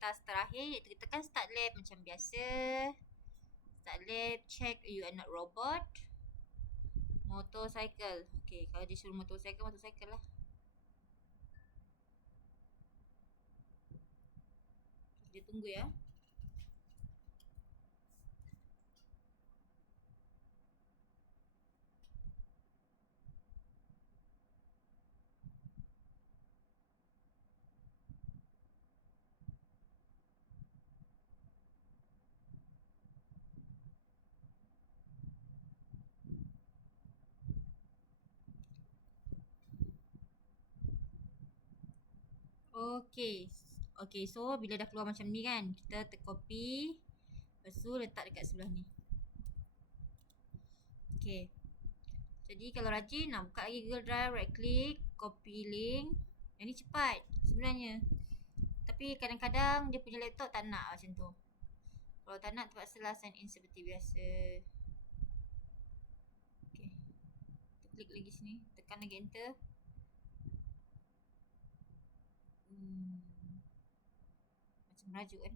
task terakhir iaitu kita tekan start lab macam biasa. Start lab, check you are not robot. Motorcycle. Okay, kalau dia suruh motorcycle lah. Kita tunggu ya. Okay, so bila dah keluar macam ni kan, kita tercopy, lepas tu letak dekat sebelah ni. Okay, jadi kalau rajin nak buka lagi Google Drive, right click, copy link. Yang ni cepat sebenarnya, tapi kadang-kadang dia punya laptop tak nak macam tu. Kalau tak nak terpaksalah sign in seperti biasa. Okay, kita klik lagi sini, tekan lagi enter. Macam merajuk kan.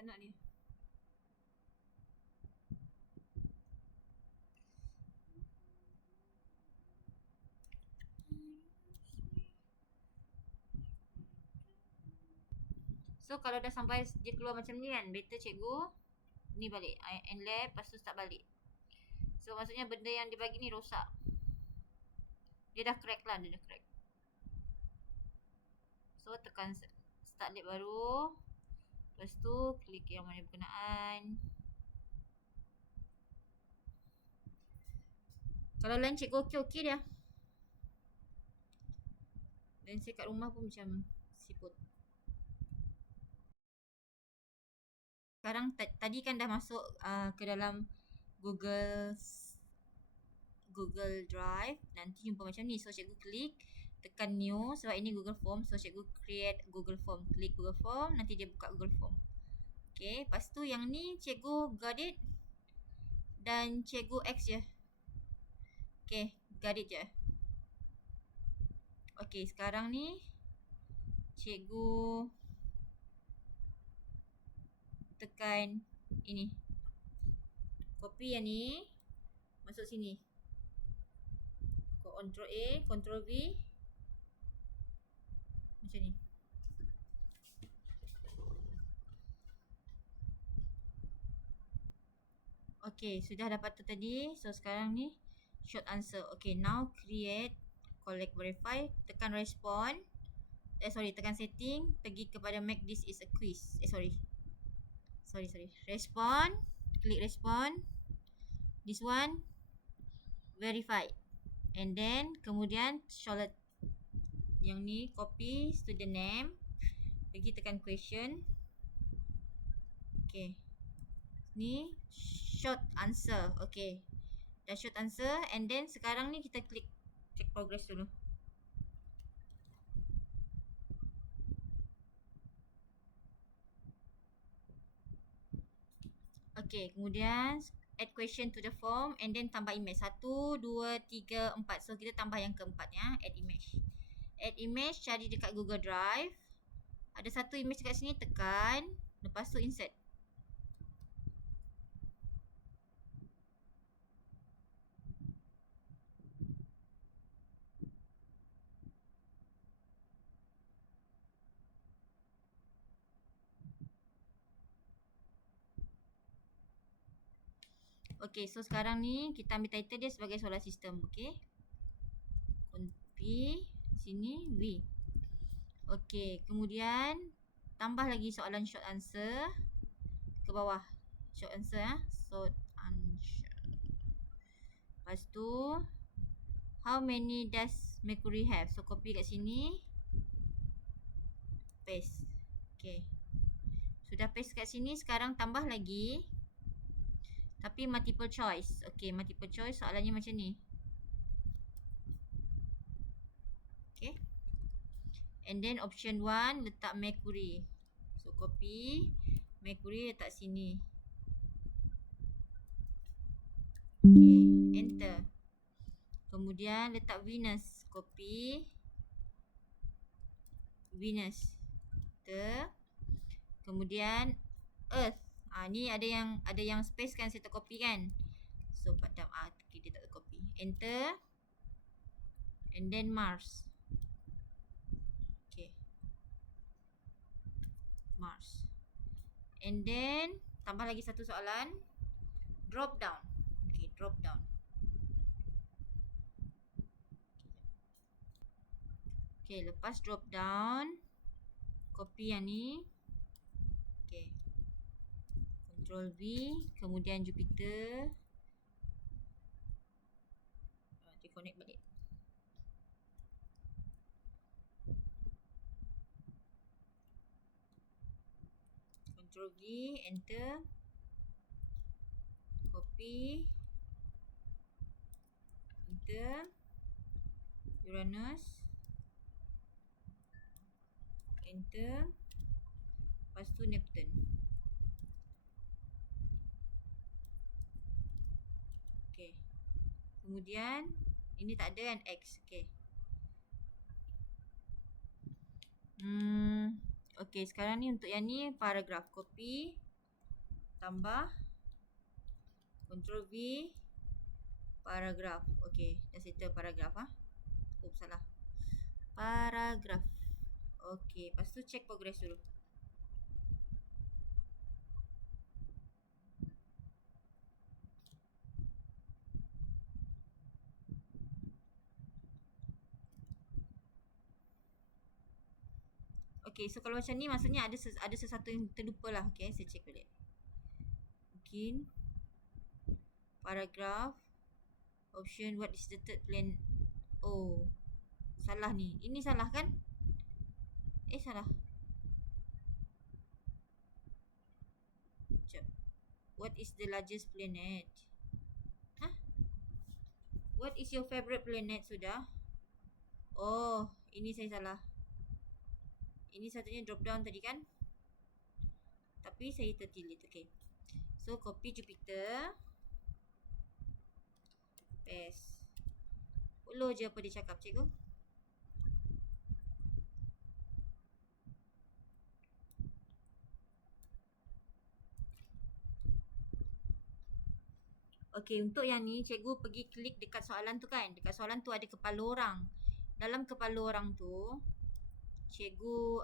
Tak nak dia. So kalau dah sampai dia keluar macam ni kan, better cikgu ni balik, end lab, lepas tu start balik. So maksudnya benda yang dia bagi ni rosak. Dia dah crack lah, dia dah crack. So tekan start lab baru. Lepas tu klik yang mana berkenaan. Kalau lain cikgu okey dia. Dan saya kat rumah pun macam siput. Sekarang tadi kan dah masuk ke dalam Google Drive. Nanti jumpa macam ni. So cikgu klik, tekan new sebab ini Google Form. So cikgu create Google Form. Klik Google Form, nanti dia buka Google Form. Okay, lepas tu yang ni cikgu got it. Dan cikgu X je. Okay, got it je. Okay, sekarang ni cikgu tekan ini. Copy yang ni, masuk sini. Ctrl A, Ctrl V. Macam ni. Okay, sudah dapat tu tadi. So sekarang ni short answer. Okay, now create, collect, verify. Tekan respond. Tekan setting. Pergi kepada make this is a quiz. Sorry. Respond. Klik respond. This one verify. And then kemudian Charlotte. Yang ni copy student name. Pergi tekan question. Okay, ni short answer. Okay, dah short answer. And then sekarang ni kita klik check progress dulu. Okay, kemudian add question to the form and then tambah image. 1, 2, 3, 4. So kita tambah yang keempat ya. Add image. Add image, cari dekat Google Drive. Ada satu image dekat sini, tekan. Lepas tu insert. Okay, so sekarang ni kita ambil title dia sebagai solar system. Okay, copy sini V. Okay, kemudian tambah lagi soalan short answer ke bawah. Short answer ya. So Lepas tu how many does Mercury have? So copy kat sini, paste. Okay, sudah paste kat sini. Sekarang tambah lagi, tapi multiple choice. Okay, multiple choice soalannya macam ni. Okay, and then option 1 letak Mercury. So copy Mercury letak sini. Okay, enter. Kemudian letak Venus, copy Venus, enter. Kemudian Earth. Ni ada yang space kan, saya tak copy kan. So padam okay, dia tak copy. Enter. And then Mars. Okay, Mars. And then tambah lagi satu soalan, drop down. Okay, drop down. Okay, lepas drop down, copy yang ni. Okay, Ctrl V. Kemudian Jupiter. Dia connect balik. Ctrl V, enter. Copy. Enter. Uranus. Enter. Lepas tu Neptune. Okay. Kemudian ini tak ada kan, X. Okay. Okay, sekarang ni untuk yang ni paragraf. Copy. Tambah. Ctrl V. Paragraf. Okay, dah settle paragraf Oops, salah. Paragraf. Okay, lepas tu check progress dulu. Okay, so kalau macam ni maksudnya ada sesuatu yang terlupa lah. Okay, saya check balik. Mungkin paragraf. Option, what is the third plan? Oh, salah ni. Ini salah kan? Salah. Sekejap. What is the largest planet? What is your favorite planet? Sudah. Oh, ini saya salah. Ini satunya drop down tadi kan? Tapi saya terdelete. Okay, so copy Jupiter. Paste. Follow je apa dia cakap, cikgu. Okay, untuk yang ni cikgu pergi klik dekat soalan tu kan. Dekat soalan tu ada kepala orang. Dalam kepala orang tu cikgu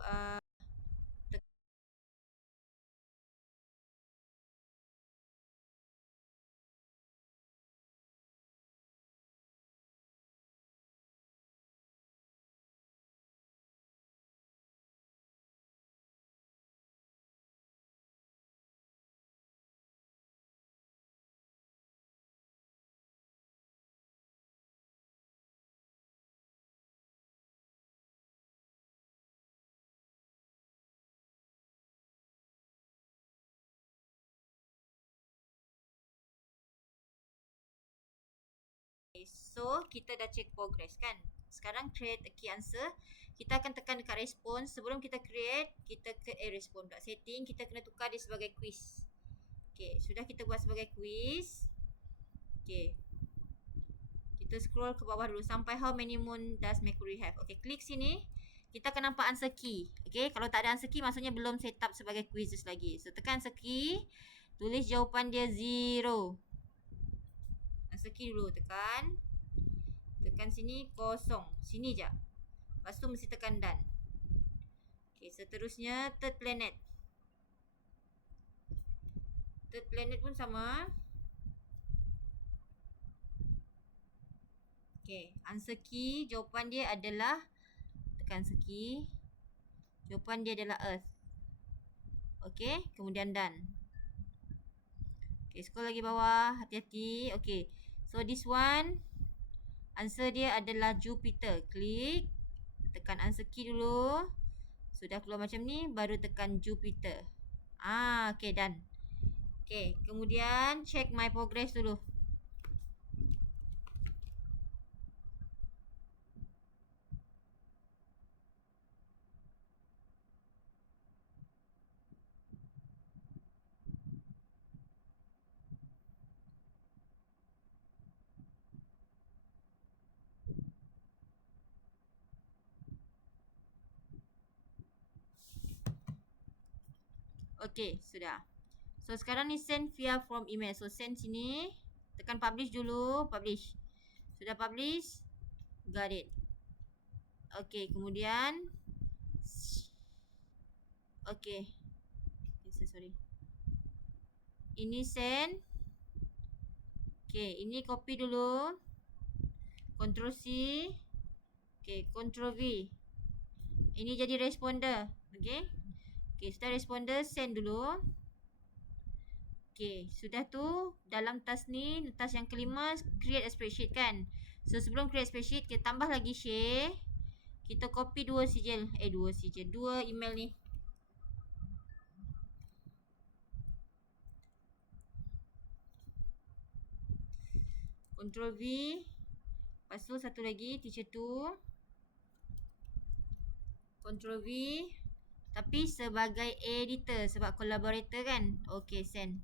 so kita dah check progress kan. Sekarang create a key answer. Kita akan tekan dekat response. Sebelum kita create, kita ke response kat setting. Kita kena tukar dia sebagai quiz. Okay, sudah kita buat sebagai quiz. Okay, kita scroll ke bawah dulu sampai how many moon does Mercury have. Okay, klik sini. Kita akan nampak answer key. Okay, kalau tak ada answer key maksudnya belum set up sebagai quizzes lagi. So tekan answer key. Tulis jawapan dia 0. Answer key dulu, tekan. Tekan sini kosong. Sini je. Lepas tu mesti tekan done. Okay, seterusnya third planet. Third planet pun sama. Okay, answer key jawapan dia adalah, tekan answer key. Jawapan dia adalah Earth. Okay, kemudian done. Okay, scroll lagi bawah. Hati-hati. Okay. So this one, answer dia adalah Jupiter. Klik. Tekan answer key dulu. Sudah keluar macam ni, baru tekan Jupiter. Okay, done. Okay, kemudian check my progress dulu. Okay, sudah. So sekarang ni send via from email. So send sini. Tekan publish dulu. Publish. Sudah publish. Got it. Okay, kemudian. Okay. Sorry. Ini send. Okay, ini copy dulu. Ctrl C. Okay, Ctrl V. Ini jadi responder. Okay. Okay, setelah responder, send dulu. Okay, sudah tu dalam task ni, task yang kelima, create a spreadsheet kan. So sebelum create spreadsheet, kita tambah lagi share. Kita copy dua email ni. Ctrl V. Lepas tu satu lagi, teacher tu. Ctrl V. Tapi sebagai editor, sebab collaborator kan. Okay, send.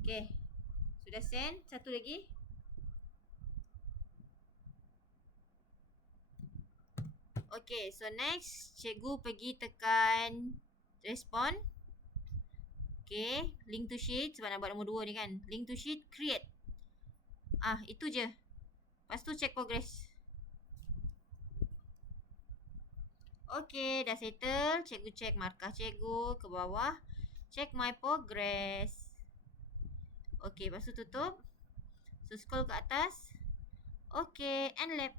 Okay. Sudah send. Satu lagi. Okay, so next cikgu pergi tekan respond. Okay, link to sheet sebab nak buat nombor 2 ni kan. Link to sheet, create. Itu je. Lepas tu check progress. Okay, dah settle. Cikgu check markah cikgu ke bawah. Check my progress. Okay, lepas tu tutup. So scroll ke atas. Okay, end lab.